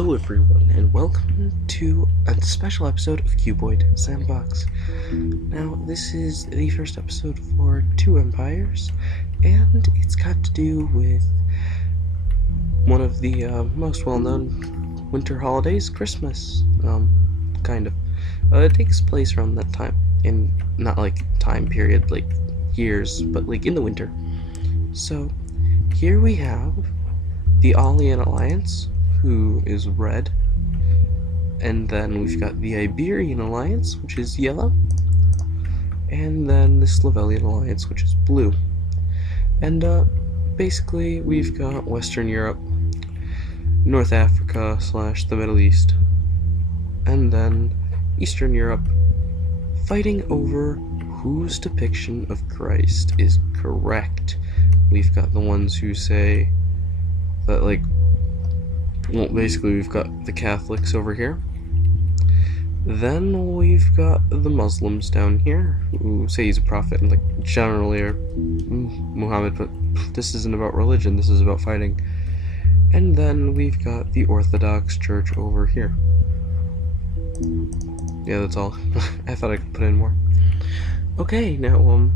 Hello everyone, and welcome to a special episode of Cuboid Sandbox. Now, this is the first episode for Two Empires, and it's got to do with one of the most well-known winter holidays, Christmas, kind of. It takes place around that time, in not like time period, like years, but like in the winter. So, here we have the Alien Alliance, who is red, and then we've got the Iberian Alliance, which is yellow, and then the Slavelian Alliance, which is blue. And basically we've got Western Europe, North Africa / the Middle East, and then Eastern Europe fighting over whose depiction of Christ is correct. We've got the ones who say that, like, well, basically we've got the Catholics over here. Then we've got the Muslims down here, who say he's a prophet, and like generally are Muhammad, but this isn't about religion, this is about fighting. And then we've got the Orthodox Church over here. Yeah, that's all. I thought I could put in more. Okay, now,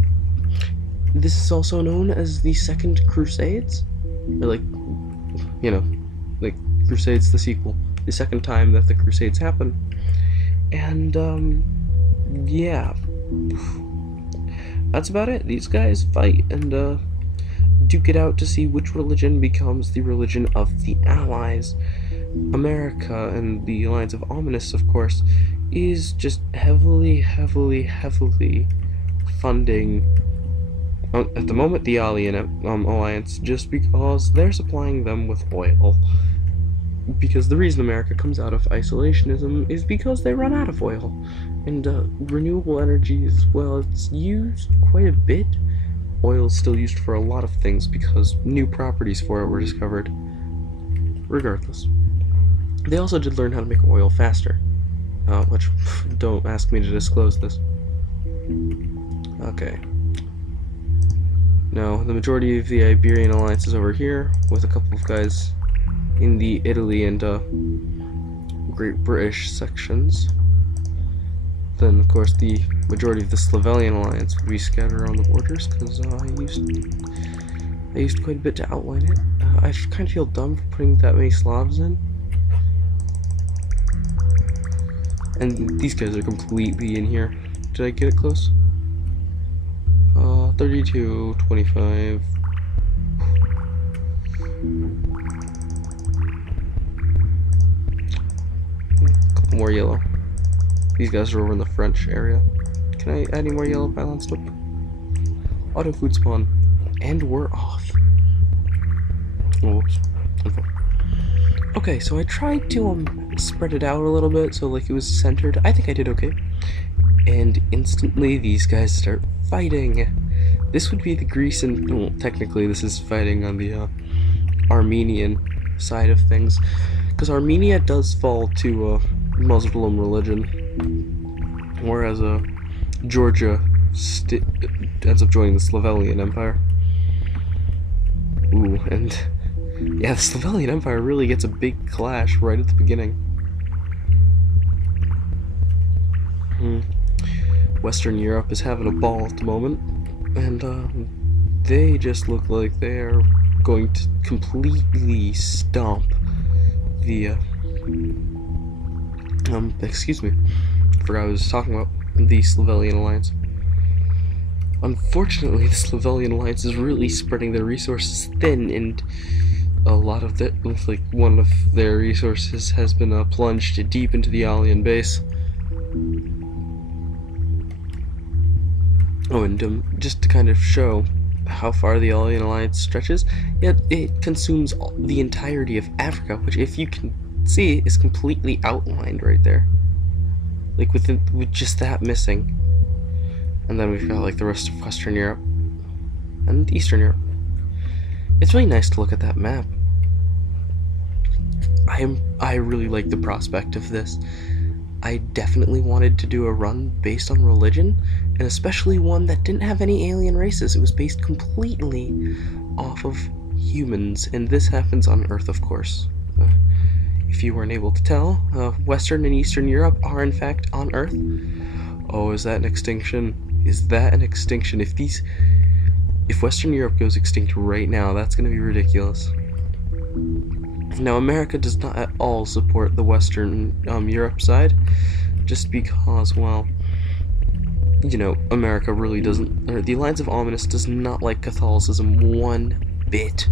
this is also known as the Second Crusades, or like, you know, like Crusades the sequel, the second time that the Crusades happened. And yeah, that's about it. These guys fight and duke it out to see which religion becomes the religion of the Allies. America and the Alliance of Ominous, of course, is just heavily funding at the moment the Alien Alliance, just because they're supplying them with oil. Because the reason America comes out of isolationism is because they run out of oil. And renewable energy, as well, it's used quite a bit. Oil is still used for a lot of things because new properties for it were discovered. Regardless, they also did learn how to make oil faster, which, don't ask me to disclose this. Okay. Now, the majority of the Iberian Alliance is over here, with a couple of guys in the Italy and Great British sections. Then, of course, the majority of the Slavelian Alliance would be scattered around the borders, because I used quite a bit to outline it. I kind of feel dumb for putting that many Slavs in. And these guys are completely in here. Did I get it close? 32, 25. Couple more yellow. These guys are over in the French area. Can I add any more yellow pylons? Nope. Auto food spawn. And we're off. Whoops. Okay, so I tried to spread it out a little bit so like it was centered. I think I did okay. And instantly these guys start fighting. This would be the Greece and, well, technically this is fighting on the Armenian side of things, because Armenia does fall to Muslim religion, whereas Georgia ends up joining the Slavelian Empire. Ooh, and yeah, the Slavelian Empire really gets a big clash right at the beginning. Western Europe is having a ball at the moment, and they just look like they are going to completely stomp the excuse me, I forgot what I was talking about, the Slavelian Alliance. Unfortunately, the Slavelian Alliance is really spreading their resources thin, and a lot of like one of their resources has been plunged deep into the Alien base. Oh, and just to kind of show how far the Alien Alliance stretches, it consumes the entirety of Africa, which, if you can see, is completely outlined right there, like with just that missing. And then we've got like the rest of Western Europe and Eastern Europe. It's really nice to look at that map. I really like the prospect of this. I definitely wanted to do a run based on religion, and especially one that didn't have any alien races. It was based completely off of humans, and this happens on Earth, of course. if you weren't able to tell, Western and Eastern Europe are in fact on Earth. Oh, is that an extinction? Is that an extinction? If Western Europe goes extinct right now, that's going to be ridiculous. Now, America does not at all support the Western Europe side, just because, well, you know, America really doesn't, or the Alliance of Ominous does not like Catholicism one bit.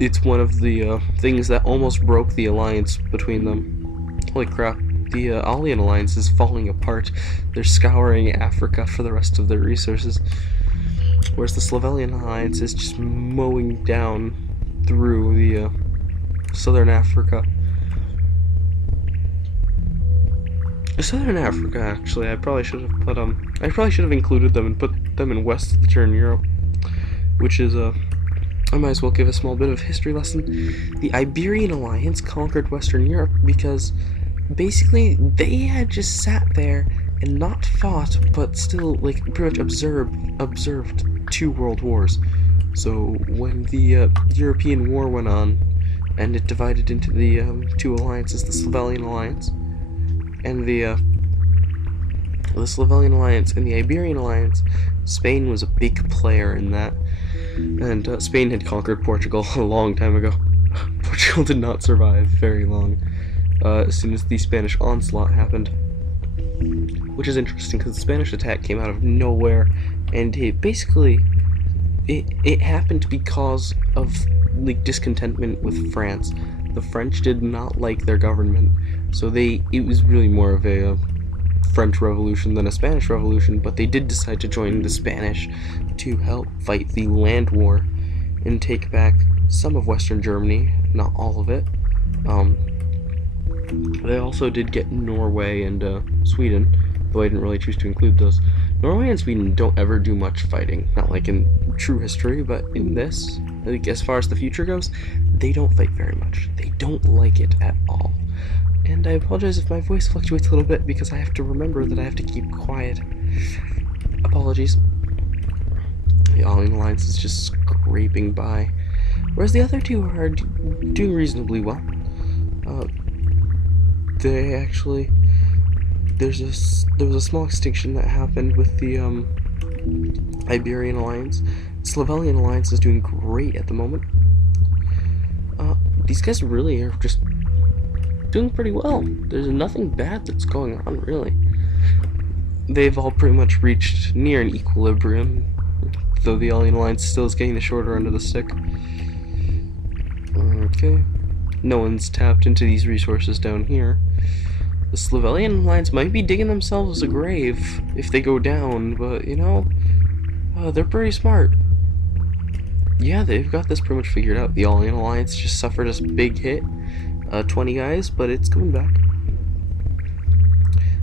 It's one of the things that almost broke the alliance between them. Holy crap, the Alien Alliance is falling apart. They're scouring Africa for the rest of their resources, whereas the Slavelian Alliance is just mowing down through the Southern Africa. Southern Africa, actually, I probably should have included them and put them in Western Europe, which is I might as well give a small bit of history lesson. The Iberian Alliance conquered Western Europe because basically they had just sat there and not fought, but still like pretty much observed 2 world wars. So when the European War went on, and it divided into the 2 alliances, the Slavelian Alliance and the Slavelian Alliance and the Iberian Alliance, Spain was a big player in that. And Spain had conquered Portugal a long time ago. Portugal did not survive very long as soon as the Spanish onslaught happened. Which is interesting because the Spanish attack came out of nowhere, and it basically it happened because of like discontentment with France. The French did not like their government, so it was really more of a French Revolution than a Spanish Revolution, but they did decide to join the Spanish to help fight the land war and take back some of Western Germany, not all of it. They also did get Norway and Sweden, though I didn't really choose to include those. Norway and Sweden don't ever do much fighting, not like in true history, but in this, like as far as the future goes, they don't fight very much. They don't like it at all. And I apologize if my voice fluctuates a little bit because I have to remember that I have to keep quiet. Apologies. The Alien Alliance is just scraping by, whereas the other 2 are doing reasonably well. They actually, there was a small extinction that happened with the Iberian Alliance. Slavelian Alliance is doing great at the moment. These guys really are just doing pretty well. There's nothing bad that's going on, really. They've all pretty much reached near an equilibrium, though the Alien Alliance still is getting the shorter end of the stick. Okay. No one's tapped into these resources down here. The Slavelian Alliance might be digging themselves a grave if they go down, but, you know, they're pretty smart. Yeah, they've got this pretty much figured out. The Alien Alliance just suffered a big hit. 20 guys, but it's coming back.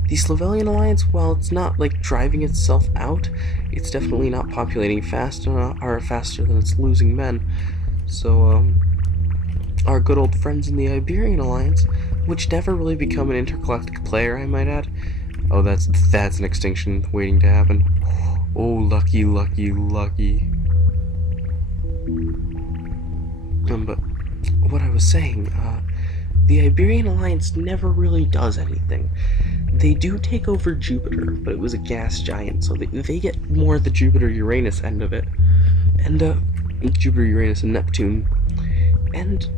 The Slavelian Alliance, while it's not like driving itself out, it's definitely not populating faster than it's losing men. So our good old friends in the Iberian Alliance, which never really become an intergalactic player, I might add. Oh, that's an extinction waiting to happen. Oh, lucky. But what I was saying, the Iberian Alliance never really does anything. They do take over Jupiter, but it was a gas giant, so they get more of the Jupiter-Uranus end of it. And, Jupiter, Uranus, and Neptune. And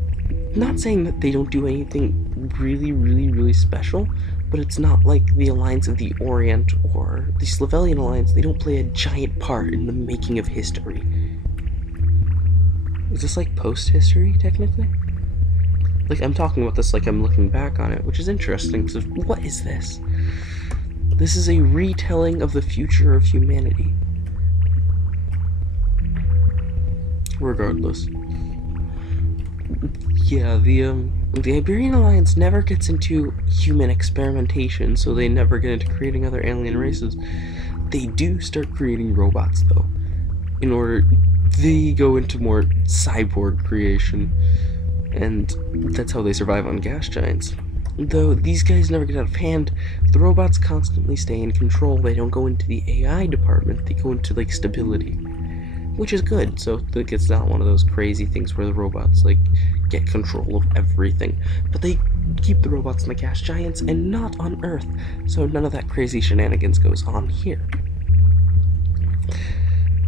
not saying that they don't do anything really special, but it's not like the Alliance of the Orient or the Slavelian Alliance. They don't play a giant part in the making of history. Is this like post-history, technically? Like, I'm talking about this like I'm looking back on it, which is interesting, because what is this? This is a retelling of the future of humanity. Regardless. Yeah, the Iberian Alliance never gets into human experimentation, so they never get into creating other alien races. They do start creating robots, though. They go into more cyborg creation, and that's how they survive on gas giants. Though these guys never get out of hand, the robots constantly stay in control. They don't go into the AI department, they go into, like, stability. which is good. So like, it's not one of those crazy things where the robots like get control of everything, but they keep the robots in the gas giants and not on Earth, so none of that crazy shenanigans goes on here.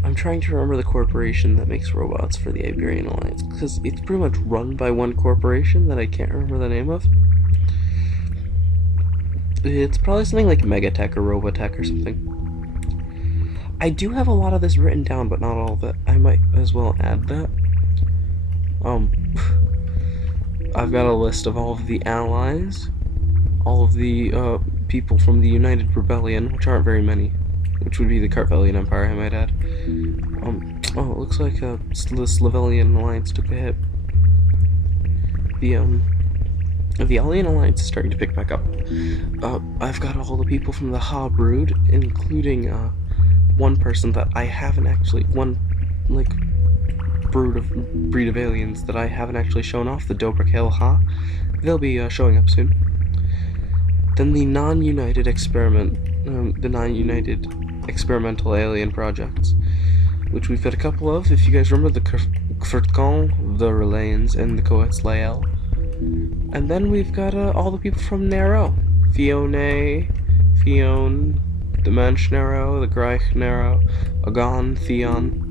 I'm trying to remember the corporation that makes robots for the Iberian Alliance, because it's pretty much run by one corporation that I can't remember the name of. It's probably something like Megatech or Robotech or something. I do have a lot of this written down, but not all of it. I might as well add that. I've got a list of all of the allies, all of the people from the United Rebellion, which aren't very many, which would be the Carvelian Empire, I might add. Oh, it looks like the Slavelian Alliance took a hit. The Alien Alliance is starting to pick back up. I've got all the people from the Ha Brood, including one person that I haven't actually, like breed of aliens that I haven't actually shown off, the Dobrik Hill Ha. They'll be showing up soon. Then the non-united experimental alien projects, which we've got a couple of. If you guys remember the Kvertkan, the Relayans, and the Coets Lael. And then we've got all the people from Nero. Fione, the Mensch Nero, the Greich Nero, Agon, Theon,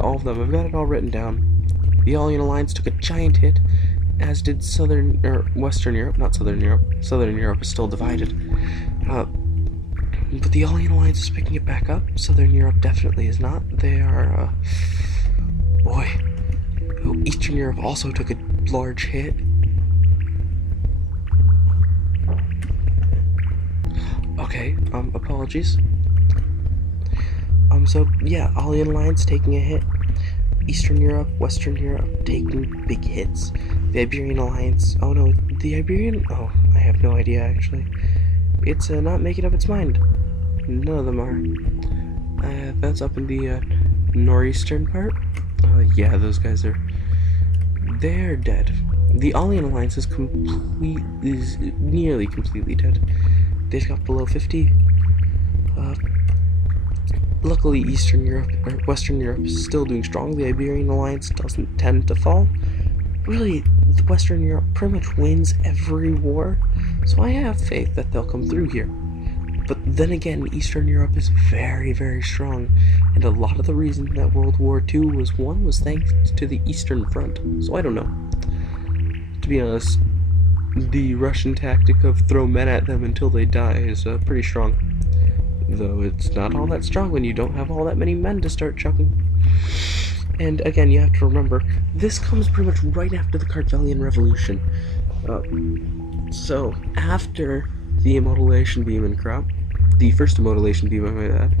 all of them. I've got it all written down. The Alien Alliance took a giant hit, as did Western Europe, not Southern Europe. Southern Europe is still divided. But the Alien Alliance is picking it back up. Southern Europe definitely is not. They are, boy. Eastern Europe also took a large hit. Okay, apologies. So, yeah, Alien Alliance taking a hit. Eastern Europe, Western Europe taking big hits. The Iberian Alliance, oh no, the Iberian, oh, I have no idea actually. It's not making up its mind. None of them are. That's up in the northeastern part. Yeah, those guys they're dead. The Alien Alliance is nearly completely dead. They've got below 50. Luckily, Eastern Europe, or Western Europe, is still doing strong. The Iberian Alliance doesn't tend to fall. Really, the Western Europe pretty much wins every war, so I have faith that they'll come through here. But then again, Eastern Europe is very, very strong, and a lot of the reason that World War II was won was thanks to the Eastern Front, so I don't know. To be honest, the Russian tactic of throw men at them until they die is pretty strong. Though it's not all that strong when you don't have all that many men to start chucking. And again, you have to remember, this comes pretty much right after the Carvelian Revolution. So, after the immolation beam and crop, the first immolation beam, I might add.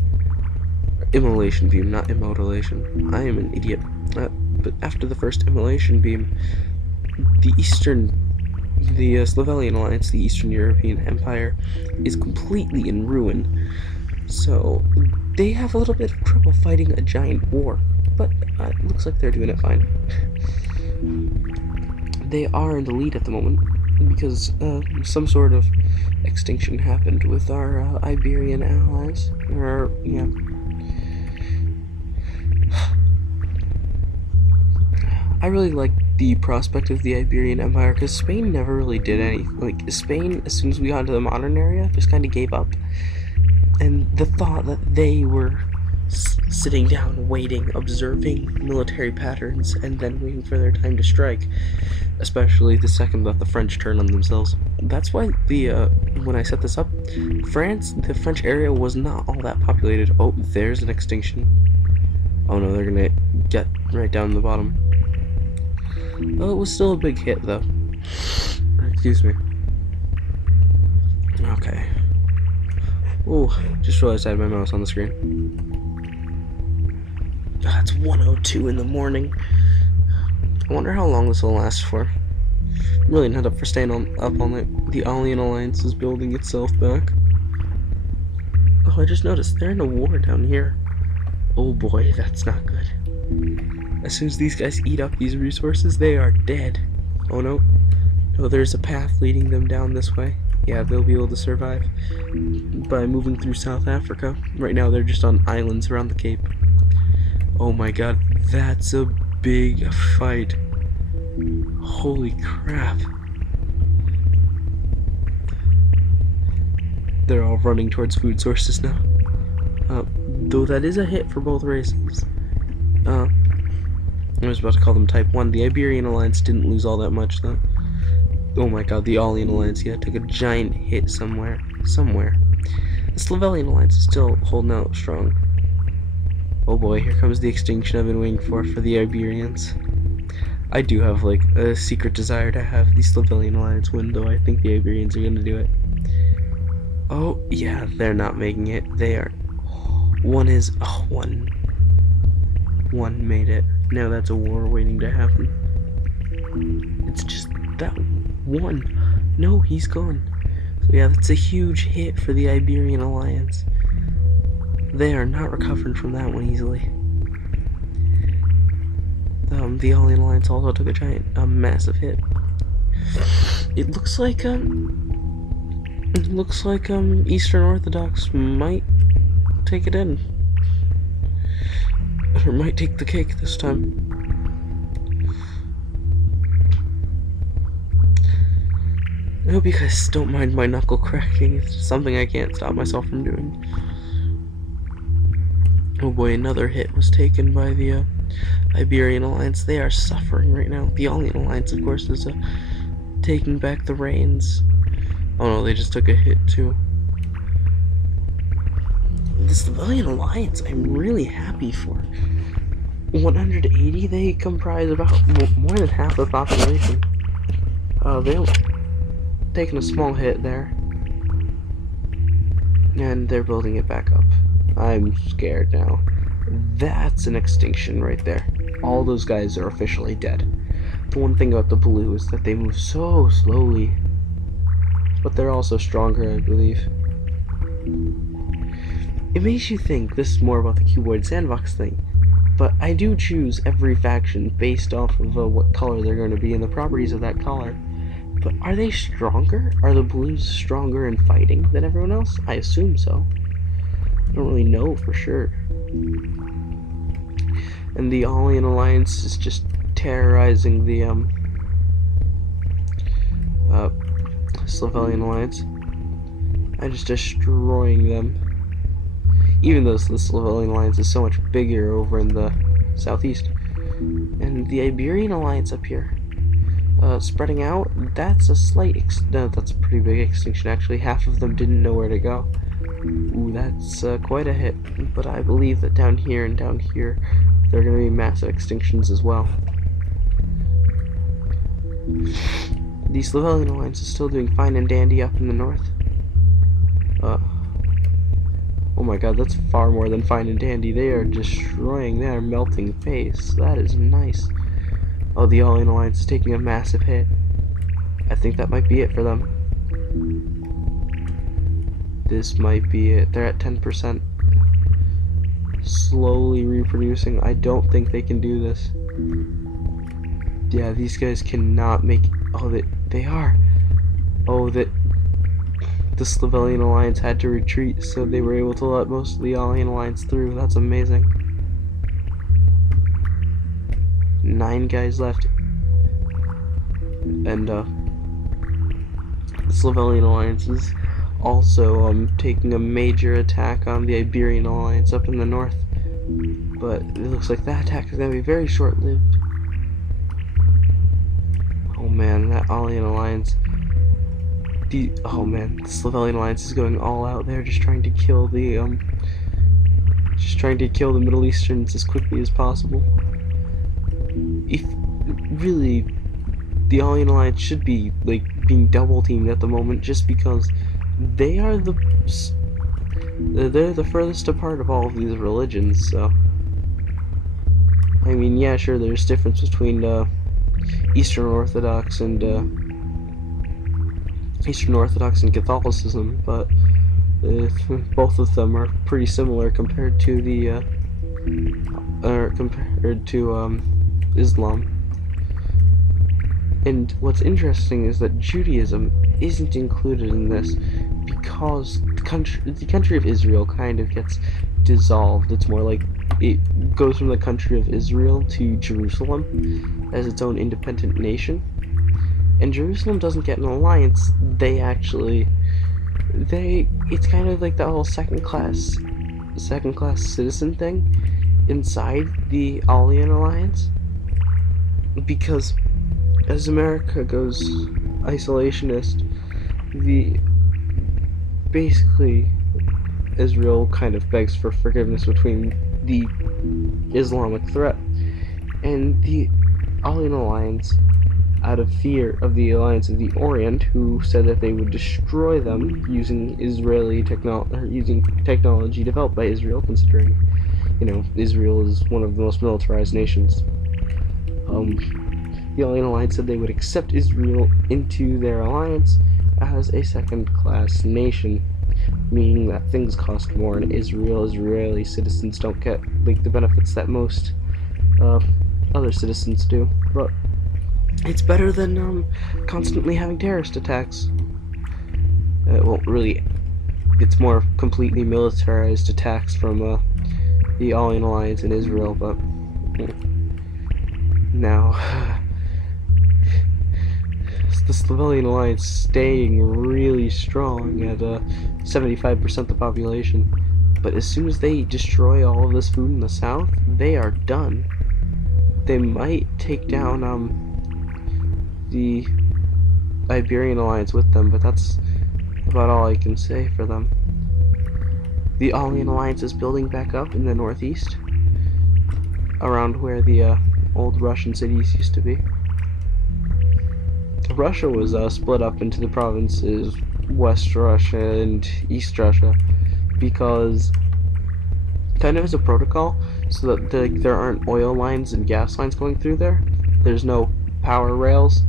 Immolation beam, not immolation. I am an idiot. But after the first immolation beam, the Slavelian Alliance, the Eastern European Empire, is completely in ruin. So, they have a little bit of trouble fighting a giant war, but it looks like they're doing it fine. They are in the lead at the moment, because some sort of extinction happened with our Iberian allies. Yeah. I really like the prospect of the Iberian Empire, because Spain never really did anything. Like, Spain, as soon as we got into the modern area, just kind of gave up. And the thought that they were sitting down, waiting, observing military patterns, and then waiting for their time to strike, especially the second that the French turn on themselves. That's why when I set this up, the French area was not all that populated. Oh, there's an extinction. Oh no, they're gonna get right down the bottom. Well, it was still a big hit, though. Excuse me. Okay. Oh, just realized I had my mouse on the screen. It's 1:02 in the morning. I wonder how long this will last for. I'm really not up for staying up all night. The Alien Alliance is building itself back. Oh, I just noticed they're in a war down here. Oh boy, that's not good. As soon as these guys eat up these resources, they are dead. Oh no. No, there's a path leading them down this way. Yeah, they'll be able to survive by moving through South Africa. Right now they're just on islands around the Cape. Oh my god, that's a big fight. Holy crap. They're all running towards food sources now. Though that is a hit for both races. I was about to call them Type 1. The Iberian Alliance didn't lose all that much, though. Oh my god, the Allian Alliance, yeah, took a giant hit somewhere. The Slavelian Alliance is still holding out strong. Oh boy, here comes the extinction I've been waiting for the Iberians. I do have, like, a secret desire to have the Slavelian Alliance win, though I think the Iberians are gonna do it. Oh, yeah, they're not making it. They are... One made it. Now that's a war waiting to happen. It's just that one. No, he's gone. So yeah, that's a huge hit for the Iberian Alliance. They are not recovering from that one easily. The Allian Alliance also took a massive hit. It looks like Eastern Orthodox might take it in. Or might take the cake this time. I hope you guys don't mind my knuckle cracking. It's something I can't stop myself from doing. Oh boy, another hit was taken by the Iberian Alliance. They are suffering right now. The Allian Alliance, of course, is taking back the reins. Oh no, they just took a hit too. The Slavelian Alliance, I'm really happy for. 180, they comprise about more than half the population. They're taking a small hit there. And they're building it back up. I'm scared now. That's an extinction right there. All those guys are officially dead. The one thing about the blue is that they move so slowly. But they're also stronger, I believe. It makes you think this is more about the Cuboid Sandbox thing. But I do choose every faction based off of what color they're going to be and the properties of that color. But are they stronger? Are the blues stronger in fighting than everyone else? I assume so. I don't really know for sure. And the Allian Alliance is just terrorizing the Slavelian Alliance and just destroying them. Even though the Slavelian Alliance is so much bigger over in the southeast. And the Iberian Alliance up here, spreading out, that's a that's a pretty big extinction actually. Half of them didn't know where to go. Ooh, that's quite a hit. But I believe that down here and down here, there are going to be massive extinctions as well. The Slavelian Alliance is still doing fine and dandy up in the north. Oh my god, that's far more than fine and dandy. They are destroying, they are melting face. That is nice. Oh, the Allian Alliance is taking a massive hit. I think that might be it for them. This might be it. They're at 10%. Slowly reproducing. I don't think they can do this. Yeah, these guys cannot make... Oh, they are. Oh, the Slavelian Alliance had to retreat, so they were able to let most of the Allian Alliance through. That's amazing. 9 guys left. And, the Slavelian Alliance is also, taking a major attack on the Iberian Alliance up in the north. But it looks like that attack is going to be very short-lived. Oh man, that Allian Alliance... Oh man, the Slavelian Alliance is going all out there, just trying to kill the, Middle Easterns as quickly as possible. If, really, the Allian Alliance should be, like, being double-teamed at the moment, just because they're the furthest apart of all of these religions, so... I mean, yeah, sure, there's difference between, Eastern Orthodox and Catholicism, but both of them are pretty similar compared to the Islam. And what's interesting is that Judaism isn't included in this because the country of Israel kind of gets dissolved. It's more like it goes from the country of Israel to Jerusalem as its own independent nation. And Jerusalem doesn't get an alliance. It's kind of like the whole second class citizen thing inside the Allian alliance, because as America goes isolationist, basically Israel kind of begs for forgiveness between the Islamic threat and the Allian alliance, out of fear of the Alliance of the Orient, who said that they would destroy them using using technology developed by Israel, considering, Israel is one of the most militarized nations. The Allian Alliance said they would accept Israel into their alliance as a second-class nation, meaning that things cost more in Israel. Israeli citizens don't get the benefits that most other citizens do, but it's better than constantly having terrorist attacks. Well, really, it's more completely militarized attacks from the Allian Alliance in Israel, but now the Slovenian Alliance staying really strong at 75% the population, but as soon as they destroy all of this food in the south, they are done. They might take down the Iberian alliance with them, but that's about all I can say for them. The Allian alliance is building back up in the northeast, around where the old Russian cities used to be. Russia was split up into the provinces West Russia and East Russia because, kind of as a protocol, so that there aren't oil lines and gas lines going through there. There's no power rails,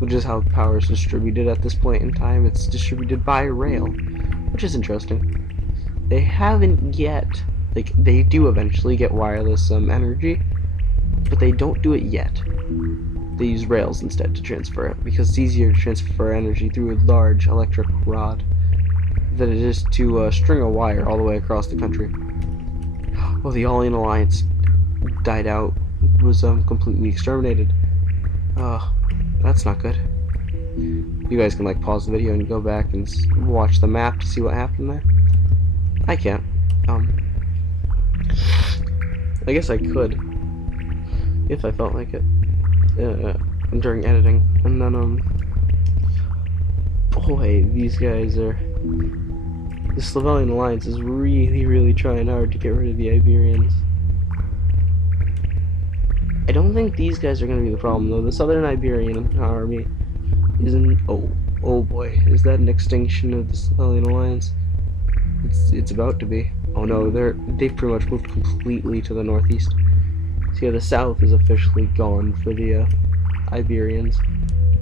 which is how power is distributed at this point in time. It's distributed by rail, which is interesting. They haven't yet, they do eventually get wireless energy, but they don't do it yet. They use rails instead to transfer it, because it's easier to transfer energy through a large electric rod than it is to string a wire all the way across the country. Well, the Allian Alliance died out, was completely exterminated. That's not good. You guys can pause the video and go back and watch the map to see what happened there. I can't. I guess I could, if I felt like it, during editing. And then, boy, these guys are... The Slovenian Alliance is really trying hard to get rid of the Iberians. I don't think these guys are going to be the problem, though. The Southern Iberian army isn't... Oh boy, is that an extinction of the Slovenian Alliance? It's about to be. Oh no, they've pretty much moved completely to the northeast. So yeah, the south is officially gone for the Iberians.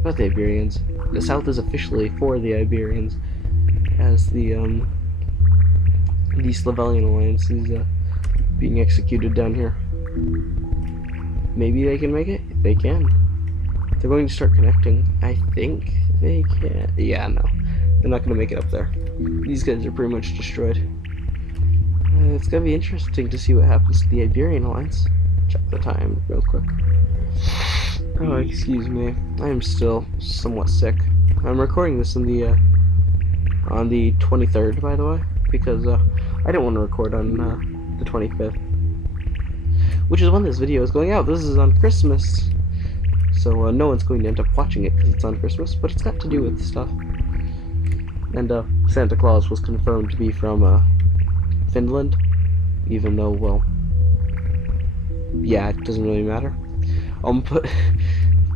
Not the Iberians. The south is officially for the Iberians, as the Slovenian Alliance is being executed down here. Maybe they can make it? If they can. They're going to start connecting. I think they can. Yeah, no. They're not going to make it up there. These guys are pretty much destroyed. It's going to be interesting to see what happens to the Iberian Alliance. Check the time real quick. Oh, excuse me. I am still somewhat sick. I'm recording this on the 23rd, by the way, because I didn't want to record on the 25th, which is when this video is going out. This is on Christmas, so no one's going to end up watching it because it's on Christmas, but it's got to do with stuff. And Santa Claus was confirmed to be from Finland, even though, well, yeah, it doesn't really matter. But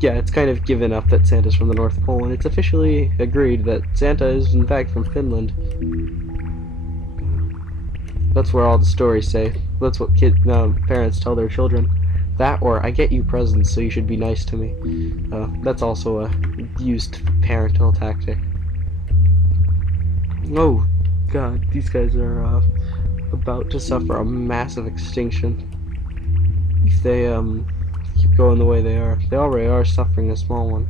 yeah, it's kind of given up that Santa's from the North Pole, and it's officially agreed that Santa is in fact from Finland. That's where all the stories say. That's what parents tell their children. That, or I get you presents, so you should be nice to me. That's also a used parental tactic. Oh god, these guys are about to suffer a massive extinction if they keep going the way they are. They already are suffering a small one.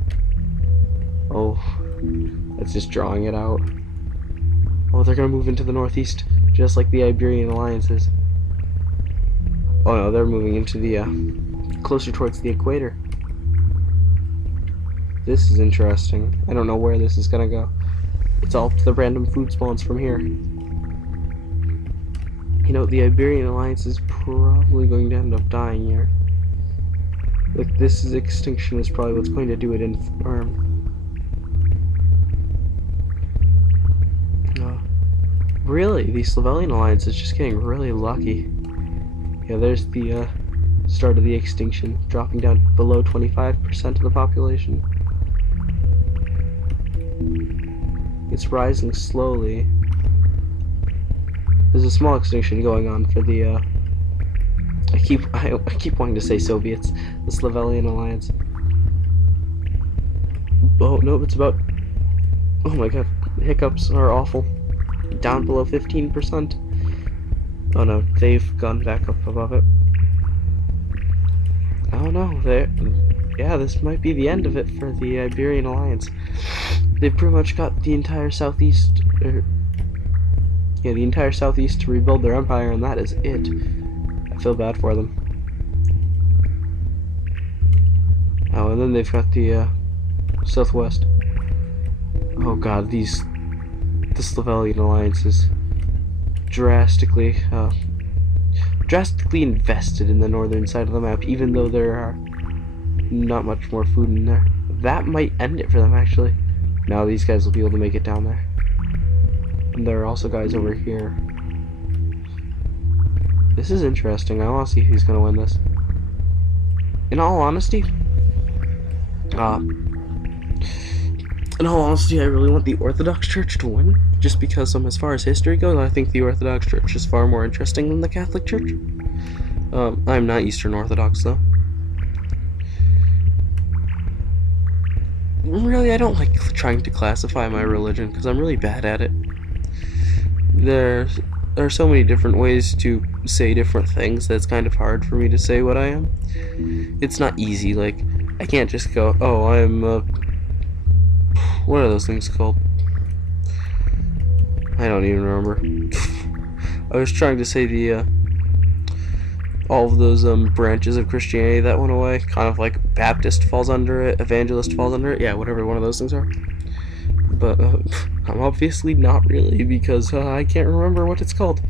Oh, that's just drawing it out. Oh, they're gonna move into the northeast, just like the Iberian Alliance is. Oh no, they're moving into the, closer towards the equator. This is interesting. I don't know where this is gonna go. It's all up to the random food spawns from here. You know, the Iberian Alliance is probably going to end up dying here. Like, this is extinction is probably what's going to do it in farm. Really, the Slovelian Alliance is just getting really lucky. Yeah, there's the start of the extinction, dropping down below 25% of the population. It's rising slowly. There's a small extinction going on for the I keep wanting to say Soviets, the Slovelian Alliance. Oh no, it's about, oh my god, hiccups are awful. Down below 15%. Oh no, they've gone back up above it. Oh no, yeah, this might be the end of it for the Iberian Alliance. They've pretty much got the entire southeast, yeah, the entire southeast to rebuild their empire, and that is it. I feel bad for them. Oh, and then they've got the southwest. Oh god, the Slovelian Alliance is drastically invested in the northern side of the map, even though there are not much more food in there. That might end it for them, actually. Now these guys will be able to make it down there. And there are also guys over here. This is interesting. I want to see who's going to win this. In all honesty, I really want the Orthodox Church to win, just because as far as history goes, I think the Orthodox Church is far more interesting than the Catholic Church. I'm not Eastern Orthodox, though. Really, I don't like trying to classify my religion, because I'm really bad at it. There are so many different ways to say different things that it's kind of hard for me to say what I am. It's not easy, like, I can't just go, oh, I'm, what are those things called? I don't even remember. I was trying to say the, all of those, branches of Christianity that went away, kind of like Baptist falls under it, Evangelist falls under it, yeah, whatever one of those things are. But, I'm obviously not really, because, I can't remember what it's called.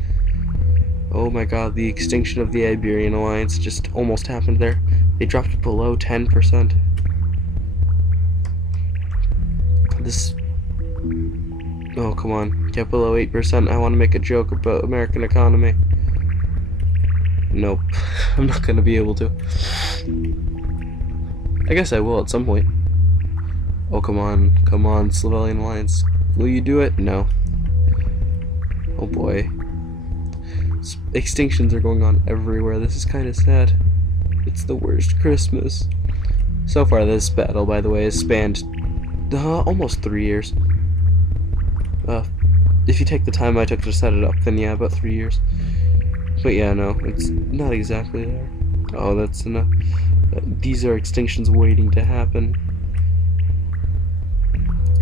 Oh my god, the extinction of the Iberian Alliance just almost happened there. They dropped below 10%. This... Oh, come on. Get below 8%. I want to make a joke about American economy. Nope. I'm not going to be able to. I guess I will at some point. Oh, come on. Come on, Slovelian Alliance. Will you do it? No. Oh, boy. Extinctions are going on everywhere. This is kind of sad. It's the worst Christmas. So far, this battle, by the way, has spanned almost 3 years. If you take the time I took to set it up, then yeah, about 3 years. But yeah, no, it's not exactly there. Oh, that's enough. These are extinctions waiting to happen.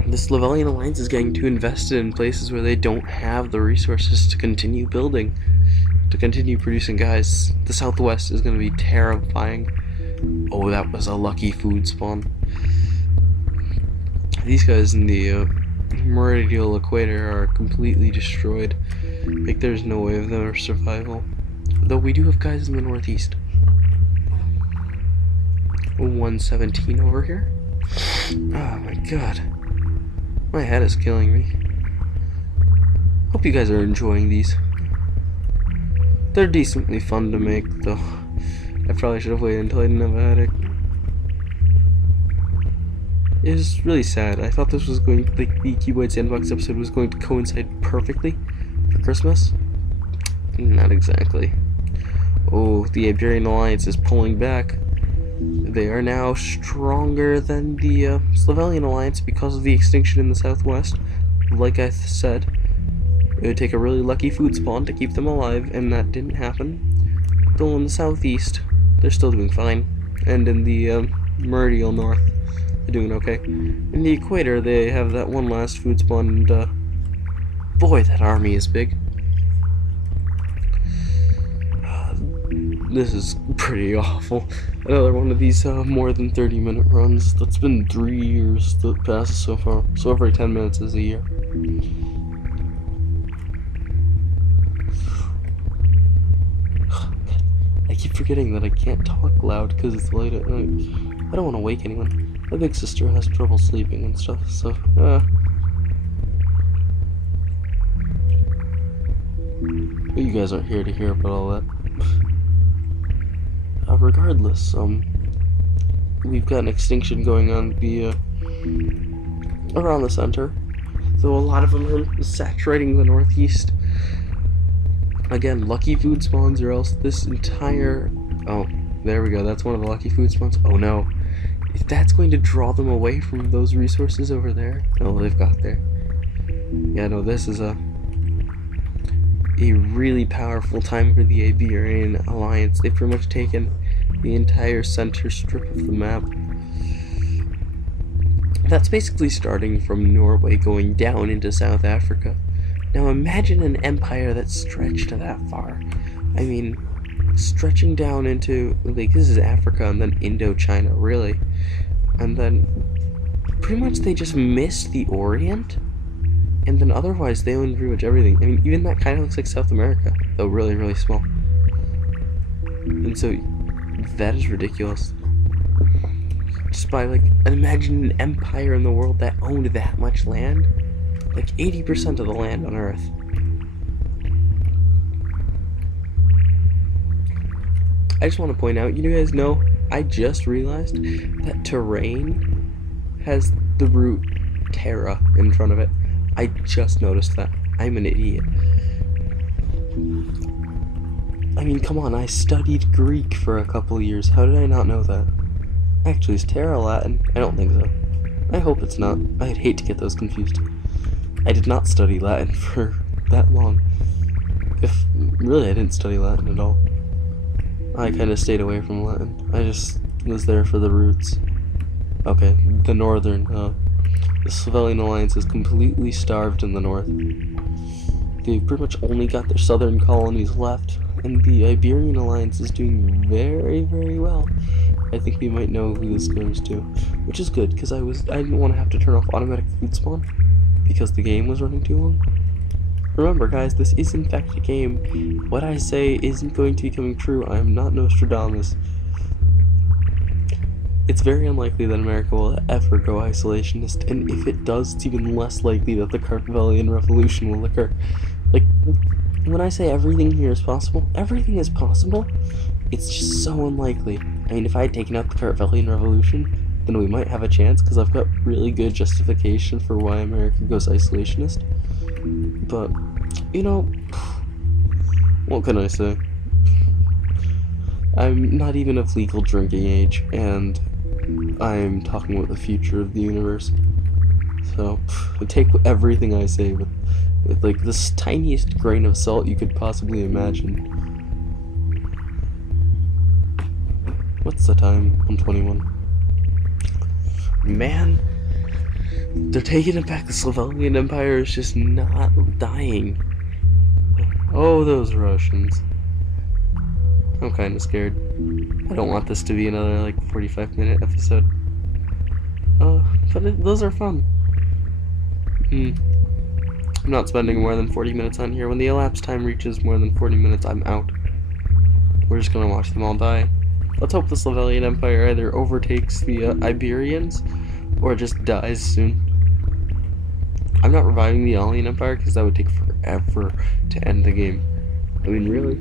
The Slovelian Alliance is getting too invested in places where they don't have the resources to continue building, to continue producing guys. The southwest is going to be terrifying. Oh, that was a lucky food spawn. These guys in the Meridional Equator are completely destroyed. Like, there's no way of their survival. Though we do have guys in the northeast. 117 over here. Oh my god. My head is killing me. Hope you guys are enjoying these. They're decently fun to make, though. I probably should have waited until I didn't have a headache. It was really sad. I thought this was going, like, the Cuboid Sandbox episode was going to coincide perfectly for Christmas. Not exactly. Oh, the Iberian Alliance is pulling back. They are now stronger than the Slovelian Alliance because of the extinction in the southwest. Like I said, it would take a really lucky food spawn to keep them alive, and that didn't happen. Though in the southeast, they're still doing fine. And in the Meridional north, they're doing okay. In the equator, they have that one last food spawn, and boy, that army is big. This is pretty awful. Another one of these more than 30-minute runs. That's been 3 years that passes so far. So every 10 minutes is a year. I keep forgetting that I can't talk loud because it's late at night. I don't want to wake anyone. My big sister has trouble sleeping and stuff, so but you guys aren't here to hear about all that. Regardless, we've got an extinction going on around the center, though a lot of them are saturating the northeast. Again, lucky food spawns, or else this entire... Oh, there we go, that's one of the lucky food spawns. Oh no, if that's going to draw them away from those resources over there... Oh, they've got there. Yeah, no, this is a really powerful time for the Iberian Alliance. They've pretty much taken the entire center strip of the map. That's basically starting from Norway going down into South Africa. Now imagine an empire that stretched that far. I mean, stretching down into, like, this is Africa and then Indochina, really. And then pretty much they just missed the Orient. And then otherwise they own pretty much everything. I mean, even that kind of looks like South America, though really, really small. And so that is ridiculous. Just by, like, imagine an empire in the world that owned that much land. Like 80% of the land on Earth. I just want to point out, you guys know, I just realized that terrain has the root terra in front of it. I just noticed that. I'm an idiot. I mean, come on, I studied Greek for a couple years. How did I not know that? Actually, is terra Latin? I don't think so. I hope it's not. I'd hate to get those confused. I did not study Latin for that long. Really, I didn't study Latin at all. I kind of stayed away from Latin. I just was there for the roots. Okay, the northern, the Slovenian Alliance is completely starved in the north. They've pretty much only got their southern colonies left, and the Iberian Alliance is doing very, very well. I think we might know who this goes to, which is good, because I didn't want to have to turn off automatic food spawn, because the game was running too long. Remember, guys, this is in fact a game. What I say isn't going to be coming true. I am not Nostradamus. It's very unlikely that America will ever go isolationist, and if it does, it's even less likely that the Cartvellian Revolution will occur. Like, when I say everything here is possible, everything is possible. It's just so unlikely. I mean, if I had taken out the Cartvellian Revolution, then we might have a chance, because I've got really good justification for why America goes isolationist. But, you know, what can I say? I'm not even of legal drinking age, and I'm talking about the future of the universe. So, take everything I say with like this tiniest grain of salt you could possibly imagine. What's the time? 1:21. Man, they're taking it back. The Slovenian Empire is just not dying. Oh, those Russians. I'm kind of scared. I don't want this to be another, like, 45-minute episode. But those are fun. I'm not spending more than 40 minutes on here. When the elapsed time reaches more than 40 minutes, I'm out. We're just gonna watch them all die. Let's hope the Slovenian Empire either overtakes the Iberians, or just dies soon. I'm not reviving the Alien Empire, because that would take forever to end the game. I mean, really?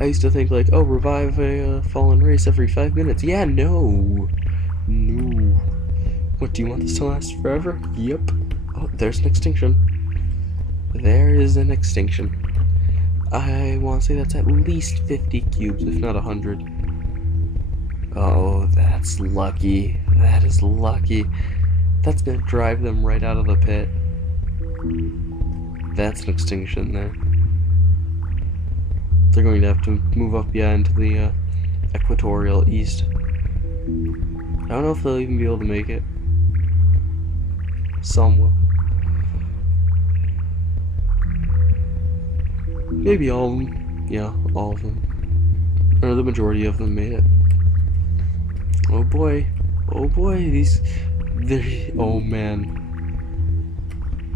I used to think, like, oh, revive a fallen race every 5 minutes. Yeah, no. No. What, do you want this to last forever? Yep. Oh, there's an extinction. There is an extinction. I want to say that's at least 50 cubes, if not 100. Oh, that's lucky. That is lucky. That's gonna drive them right out of the pit. That's an extinction there. They're going to have to move up, yeah, into the equatorial east. I don't know if they'll even be able to make it. Some will. Maybe all of them. Yeah, all of them. or the majority of them made it. Oh boy, oh man,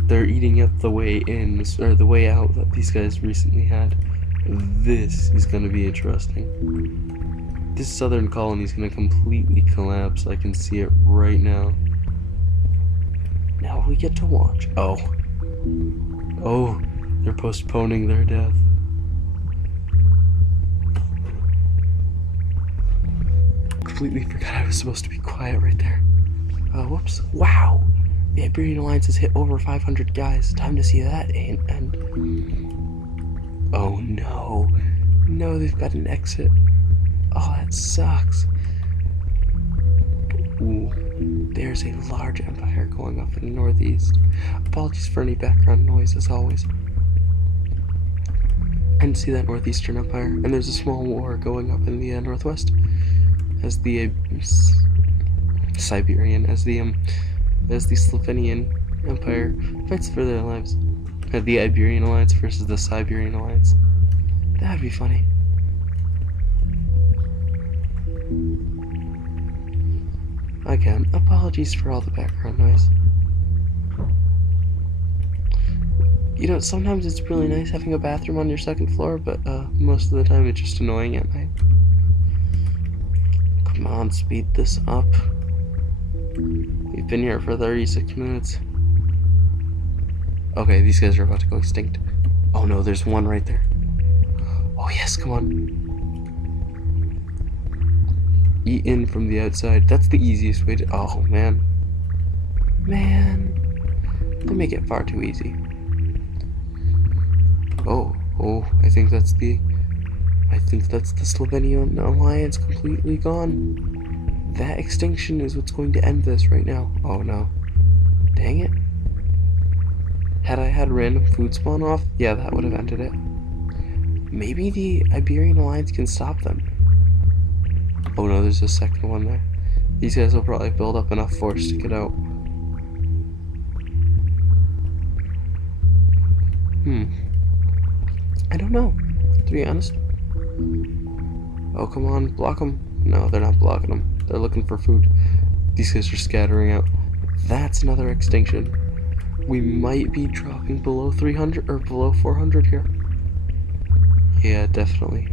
they're eating up the way in, or the way out that these guys recently had. This is gonna be interesting. This southern colony is gonna completely collapse. I can see it right now. Now we get to watch. Oh, they're postponing their death. Completely forgot I was supposed to be quiet right there. Whoops. Wow! The Iberian Alliance has hit over 500 guys. Time to see that end. Oh no. No, they've got an exit. Oh, that sucks. Ooh. There's a large empire going up in the northeast. Apologies for any background noise, as always. And see that northeastern empire, and there's a small war going up in the northwest, as the Siberian, as the Slovenian Empire fights for their lives. The Iberian Alliance versus the Siberian Alliance. That'd be funny. Again, apologies for all the background noise. You know, sometimes it's really nice having a bathroom on your second floor, but most of the time it's just annoying at night. Come on, speed this up. We've been here for 36 minutes. Okay, these guys are about to go extinct. Oh no, there's one right there. Oh yes, come on. Eat in from the outside. That's the easiest way to... Oh, man. Man. They make it far too easy. Oh, I think that's the Slovenian Alliance completely gone. That extinction is what's going to end this right now. Oh, no. Dang it. Had I had random food spawn off, yeah, that would have ended it. Maybe the Iberian Alliance can stop them. Oh no, there's a second one there. These guys will probably build up enough force to get out. I don't know, to be honest. Oh, come on, block them. No, they're not blocking them. They're looking for food. These guys are scattering out. That's another extinction. We might be dropping below 300 or below 400 here. Yeah, definitely.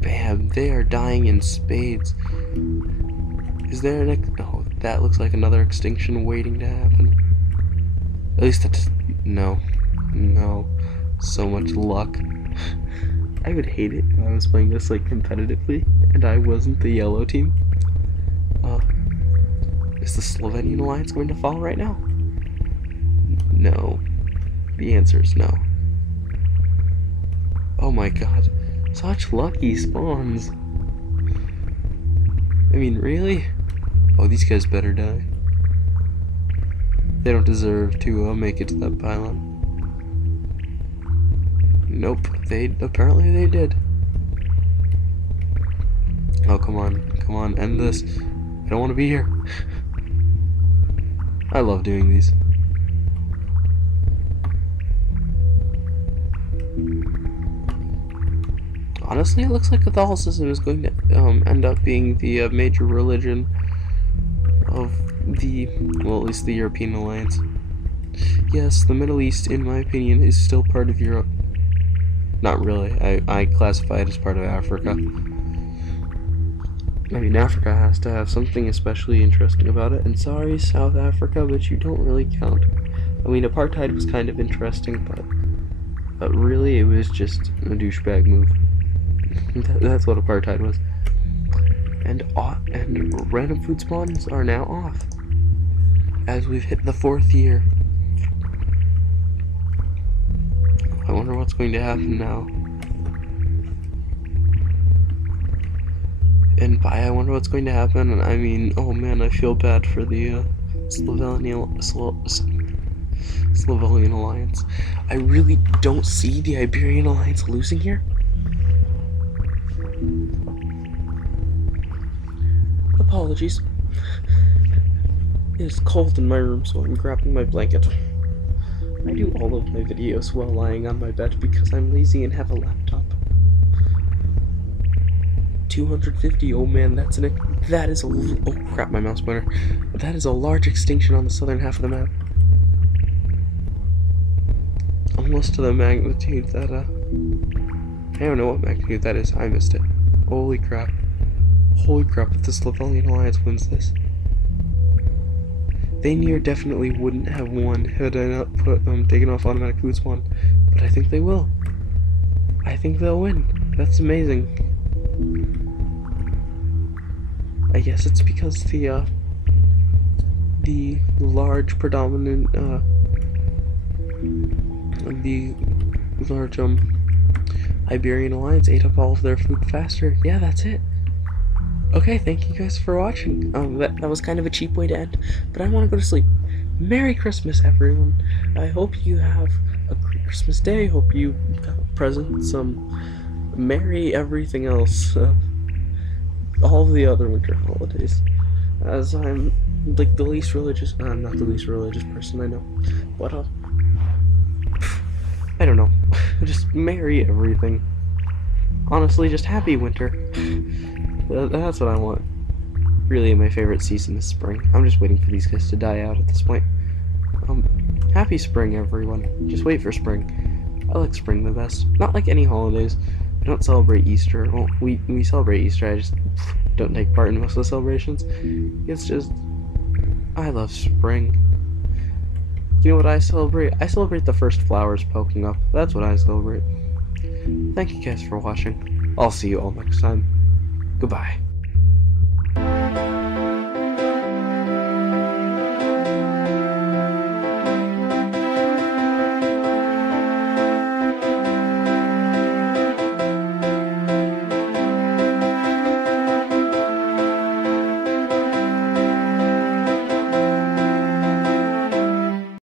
Bam, they are dying in spades. Is there an oh, that looks like another extinction waiting to happen. At least that's... No. So much luck. I would hate it if I was playing this like competitively and I wasn't the yellow team. Is the Slovenian Alliance going to fall right now? No. The answer is no. Oh my god. Such lucky spawns. I mean, really? Oh, these guys better die. They don't deserve to make it to that pylon. Nope, apparently they did. Oh, come on, end this. I don't want to be here. I love doing these. Honestly, it looks like Catholicism is going to end up being the major religion of the, well, at least the European Alliance. Yes, the Middle East, in my opinion, is still part of Europe. Not really. I classify it as part of Africa. I mean, Africa has to have something especially interesting about it, and sorry, South Africa, but you don't really count. I mean, apartheid was kind of interesting, but really, it was just a douchebag move. That's what apartheid was. And random food spawns are now off, as we've hit the 4th year. I wonder what's going to happen now. And by I wonder what's going to happen, and I mean, oh man, I feel bad for the Slovenian Alliance. I really don't see the Iberian Alliance losing here. Apologies. It is cold in my room, so I'm grabbing my blanket. I do all of my videos while lying on my bed because I'm lazy and have a laptop. 250. Oh man, that is a oh crap, my mouse pointer. That is a large extinction on the southern half of the map. Almost to the magnitude that I don't know what magnitude that is. I missed it. Holy crap. Holy crap, if this Livelian Alliance wins this. They near definitely wouldn't have won had I not taken off automatic food spawn, but I think they will. I think they'll win. That's amazing. I guess it's because the large predominant the large Iberian Alliance ate up all of their food faster. Yeah, that's it. Okay, thank you guys for watching. That was kind of a cheap way to end, but I want to go to sleep. Merry Christmas, everyone. I hope you have a great Christmas day. Hope you got presents, merry everything else. All the other winter holidays. As I'm like the least religious, I'm not the least religious person I know, but I don't know. Just merry everything. Honestly, just happy winter. That's what I want. Really, my favorite season is spring. I'm just waiting for these guys to die out at this point. Happy spring, everyone. Just wait for spring. I like spring the best. Not like any holidays. We don't celebrate Easter. Well, we celebrate Easter. I just don't take part in most of the celebrations. It's just, I love spring. You know what I celebrate? I celebrate the first flowers poking up. That's what I celebrate. Thank you guys for watching. I'll see you all next time. Goodbye.